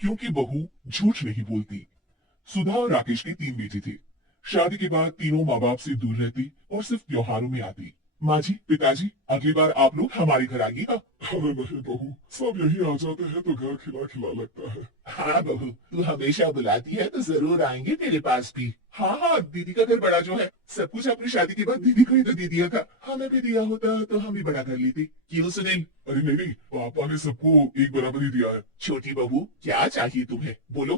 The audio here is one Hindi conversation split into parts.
क्योंकि बहू झूठ नहीं बोलती। सुधा और राकेश के 3 बेटे थे। शादी के बाद तीनों माँ बाप से दूर रहती और सिर्फ त्योहारों में आती। माँ जी, पिताजी, अगली बार आप लोग हमारे घर आइएगा। अरे नहीं बहू, सब यही आ जाते हैं तो घर खिला खिला लगता है। हाँ बहू, तू हमेशा बुलाती है तो जरूर आएंगे तेरे पास भी। हाँ हाँ, दीदी का घर बड़ा जो है, सब कुछ अपनी शादी के बाद दीदी को ही तो दे दिया था। हमें भी दिया होता तो हम भी बड़ा कर लेते। क्यों सुनील? अरे नहीं नहीं, पापा ने सबको एक बराबर ही दिया है। छोटी बहू, क्या चाहिए तुम्हें, बोलो।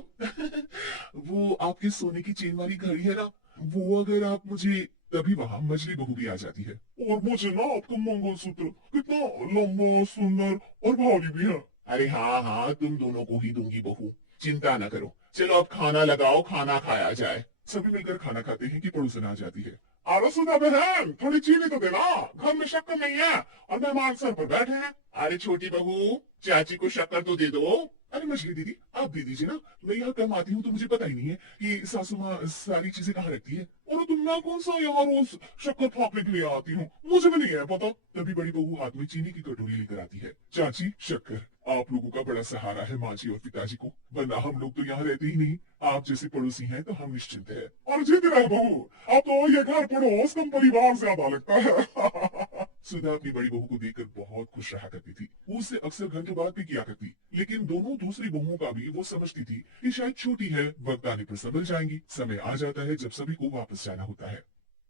वो आपके सोने की चेन वाली घड़ी है ना, वो अगर आप मुझे, तभी वहां मछली बहू भी आ जाती है। और मुझे ना आपका मंगलसूत्र कितना लंबा सुंदर और भारी भी है। अरे हाँ हाँ, तुम दोनों को ही दूंगी बहू, चिंता न करो। चलो अब खाना लगाओ, खाना खाया जाए। सभी मिलकर खाना खाते हैं कि पड़ोसन आ जाती है। अरे सुधा बहन, थोड़ी चीनी तो देना, घर में शक्कर नहीं है और मेहमान सर पर बैठे हैं। अरे छोटी बहू, चाची को शक्कर तो दे दो। अरे मछली दीदी, आप दे दीजिए ना। मैं यहाँ कम आती हूँ तो मुझे पता ही नहीं है कि सासू माँ सारी चीजें कहाँ रखती है। और तुम मैं कौन सा यहाँ रोज शक्कर फाँकने के लिए आती हूँ, मुझे भी नहीं है पता। तभी बड़ी बहू हाथ में चीनी की कटोरी लेकर आती है। चाची, शक्कर। आप लोगों का बड़ा सहारा है माँ जी और पिताजी को, वरना हम लोग तो यहाँ रहते ही नहीं। आप जैसे पड़ोसी हैं तो हम निश्चिंत है। और जीती रहे बहू, अब तो ये घर पड़ोस कम परिवार ज्यादा लगता है। सुधा अपनी बड़ी बहू को देखकर बहुत खुश रहा करती थी। वो उससे अक्सर घंटों बात भी किया करती, लेकिन दोनों दूसरी बहुओं का भी वो समझती थी कि शायद छोटी है, वक्त आने पर संभल जाएंगी। समय आ जाता है जब सभी को वापस जाना होता है।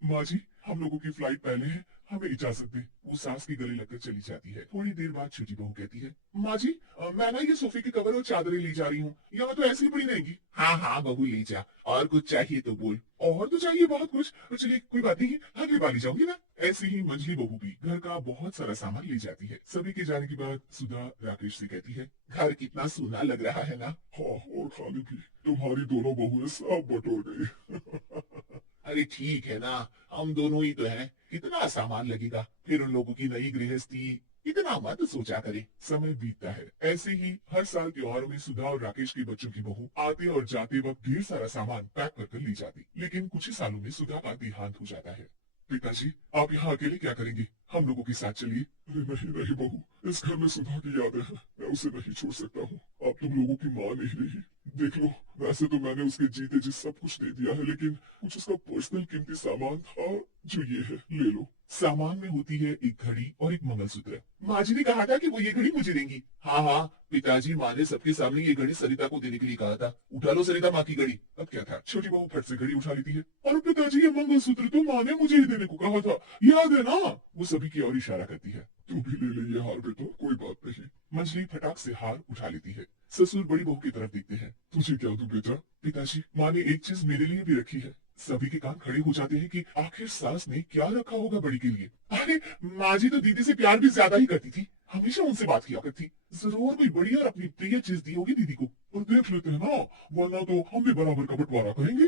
माँ जी, हम लोगों की फ्लाइट पहले है, हमें इजाजत दे। वो सास की गले लगकर चली जाती है। थोड़ी देर बाद छोटी बहू कहती है, माँ जी, मैं ना ये सोफे के कवर और चादरें ले जा रही हूँ, यहाँ तो ऐसे ही पड़ी रहेंगी। हाँ हाँ बहू, ले जा। और कुछ चाहिए तो बोल। और तो चाहिए बहुत कुछ, तो चलिए कोई बात नहीं, अगली बार ले जाऊंगी ना। ऐसे ही मंझली बहू भी घर का बहुत सारा सामान ले जाती है। सभी के जाने के बाद सुधा राकेश से कहती है, घर कितना सूना लग रहा है ना। हाँ, और खाने की तुम्हारी दोनों बहुएं सब बटोर गई। अरे ठीक है ना, हम दोनों ही तो हैं, कितना सामान लगेगा। फिर उन लोगों की नई गृहस्थी, इतना मत सोचा करे। समय बीतता है। ऐसे ही हर साल त्योहारों में सुधा और राकेश के बच्चों की बहू आते और जाते वक्त ढेर सारा सामान पैक कर कर ले जाती। लेकिन कुछ ही सालों में सुधा का देहांत हो जाता है। पिताजी, आप यहाँ अकेले क्या करेंगे, हम लोगों के साथ चलिए। अरे नहीं नहीं बहू, इस घर में सुधा की यादें हैं, मैं उसे नहीं छोड़ सकता हूँ। अब तुम लोगों की माँ नहीं रही। देख लो, वैसे तो मैंने उसके जीते जी सब कुछ दे दिया है, लेकिन कुछ उसका पर्सनल कीमती सामान था जो ये है, ले लो। सामान में होती है एक घड़ी और एक मंगलसूत्र। माँ जी ने कहा था कि वो ये घड़ी मुझे देंगी। हाँ हाँ पिताजी, माँ ने सबके सामने ये घड़ी सरिता को देने के लिए कहा था। उठा लो सरिता माँ की घड़ी। अब क्या था, छोटी बहू फट से घड़ी उठा लेती है। और पिताजी, ये मंगलसूत्र तो माँ ने मुझे ही देने को कहा था, याद है ना। वो सभी की ओर इशारा करती है। तू भी ले ले ये हार बेटा, कोई बात नहीं। मंजरी फटाक से हार उठा लेती है। ससुर बड़ी बहू की तरफ देखते हैं। तुझे क्या दूं बेटा। पिताजी, माँ ने एक चीज मेरे लिए भी रखी है। सभी के कान खड़े हो जाते हैं कि आखिर सास ने क्या रखा होगा बड़ी के लिए। अरे माँ जी तो दीदी से प्यार भी ज्यादा ही करती थी, हमेशा उनसे बात किया करती। जरूर कोई बड़ी और अपनी प्रिय चीज दी होगी दीदी को। और देख लेते हैं ना, वरना तो हम भी बराबर का बंटवारा करेंगे।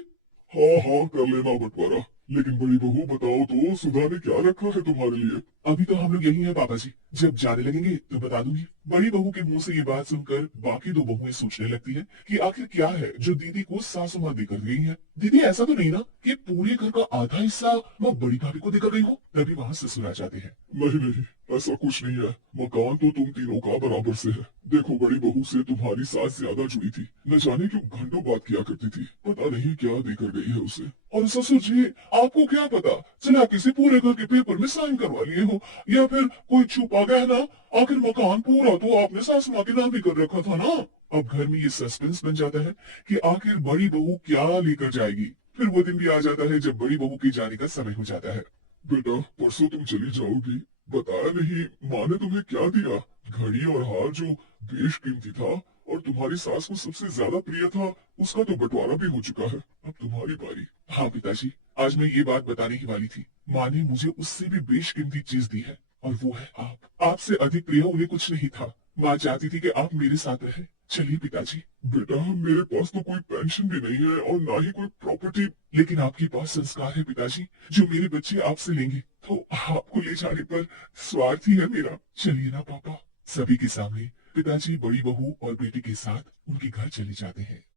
हाँ हाँ, कर लेना बंटवारा। लेकिन बड़ी बहू, बताओ तो सुधा ने क्या रखा है तुम्हारे लिए। अभी तो हम लोग यही हैं पापा जी, जब जाने लगेंगे तो बता दूंगी। बड़ी बहू के मुंह से ये बात सुनकर बाकी दो बहुएं सोचने लगती है कि आखिर क्या है जो दीदी को सासू माँ देकर गई है। दीदी, ऐसा तो नहीं ना कि पूरे घर का आधा हिस्सा मैं बड़ी भाभी को देकर गई हूँ। तभी वहाँ ससुर आ जाते हैं। नहीं नहीं, ऐसा कुछ नहीं है। मकान तो तुम तीनों का बराबर से है। देखो, बड़ी बहू से तुम्हारी सास ज्यादा जुड़ी थी, न जाने क्यों घंटों बात किया करती थी। पता नहीं क्या देकर गई है उसे। और ससुर जी, आपको क्या पता, चला किसी पूरे घर के पेपर में साइन करवा लिए हो, या फिर कोई छुपा गहना। आखिर मकान पूरा तो आपने सास माँ के नाम भी कर रखा था ना। अब घर में ये सस्पेंस बन जाता है कि आखिर बड़ी बहू क्या लेकर जाएगी। फिर वो दिन भी आ जाता है जब बड़ी बहू के जाने का समय हो जाता है। बेटा, परसों तुम चली जाओगी, बताया नहीं माँ ने तुम्हें क्या दिया। घड़ी और हार जो बेशकीमती था और तुम्हारी सास को सबसे ज्यादा प्रिय था, उसका तो बंटवारा भी हो चुका है। अब तुम्हारी बारी। हाँ पिताजी, आज मैं ये बात बताने ही वाली थी। माँ ने मुझे उससे भी बेशकीमती चीज दी है, और वो है आप। आपसे अधिक प्रिय उन्हें कुछ नहीं था। माँ चाहती थी कि आप मेरे साथ रहे। चलिए पिताजी। बेटा, मेरे पास तो कोई पेंशन भी नहीं है और ना ही कोई प्रॉपर्टी। लेकिन आपके पास संस्कार है पिताजी, जो मेरे बच्चे आपसे लेंगे। तो आपको ले जाने पर स्वार्थ ही है मेरा। चलिए ना पापा। सभी के सामने पिताजी बड़ी बहू और बेटे के साथ उनके घर चले जाते हैं।